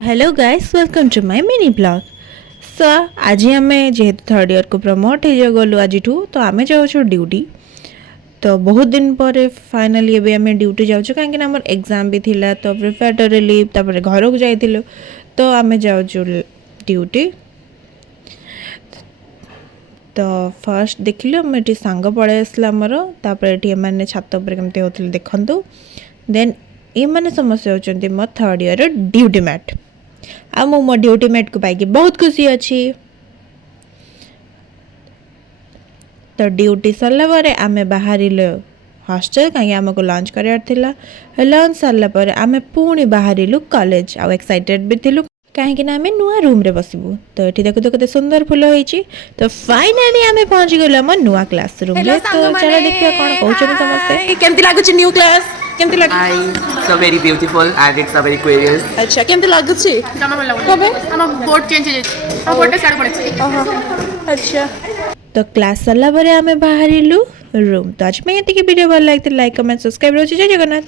Hello guys welcome to my mini blog. So आज आम जेहेतु थर्ड इयर को प्रमोट हो गलु आज तो आम जाऊँ ड्यूटी। तो बहुत दिन पर फाइनाली एबे आम ड्यूटी जाऊँ कहीं आम एग्जाम भी थिला तो प्रिपेरेटरी लीव तापर घर को जाइलु तो आम जाऊँ ड्यूटी। तो फर्स्ट देखिलु आम ये सांग पड़े आसला आमर तापर ये मैंने छात पर केमती होते देखु। देन ये मैंने समस्या होती मो थर्ड इयर ड्यूटी मैट आ मो ड्यूटी मेट को पाई बहुत खुशी अच्छी। तो ड्यूटी सरला पर आमे बाहर हॉस्टल कहीं आमको लंच करार लंच सरला पर आमे पुणी बाहर कॉलेज आ एक्साइटेड भी थिलु कहीं आम नुआ रूम रे बसबू। तो ये देखो तो कते सुंदर फुल होइची। तो फाइनली आमे पहुंच गलो आम नुआ क्लास रूम रे। तो चलो देखियो कोन कहउछन समस्ते केमती लागुची न्यू क्लास केमती लाग So very beautiful and it's a very curious. अच्छा केमती लागुची जमा बोला कबे हम बोर्ड चेंज हो जाय हम बोर्ड साइड पड़े ओहो अच्छा। तो क्लास सरला पर आमे बाहर रूम। तो आज मैं ये वीडियो भल लगे लाइक कमेंट सब्सक्राइब रोज जय जगन्नाथ।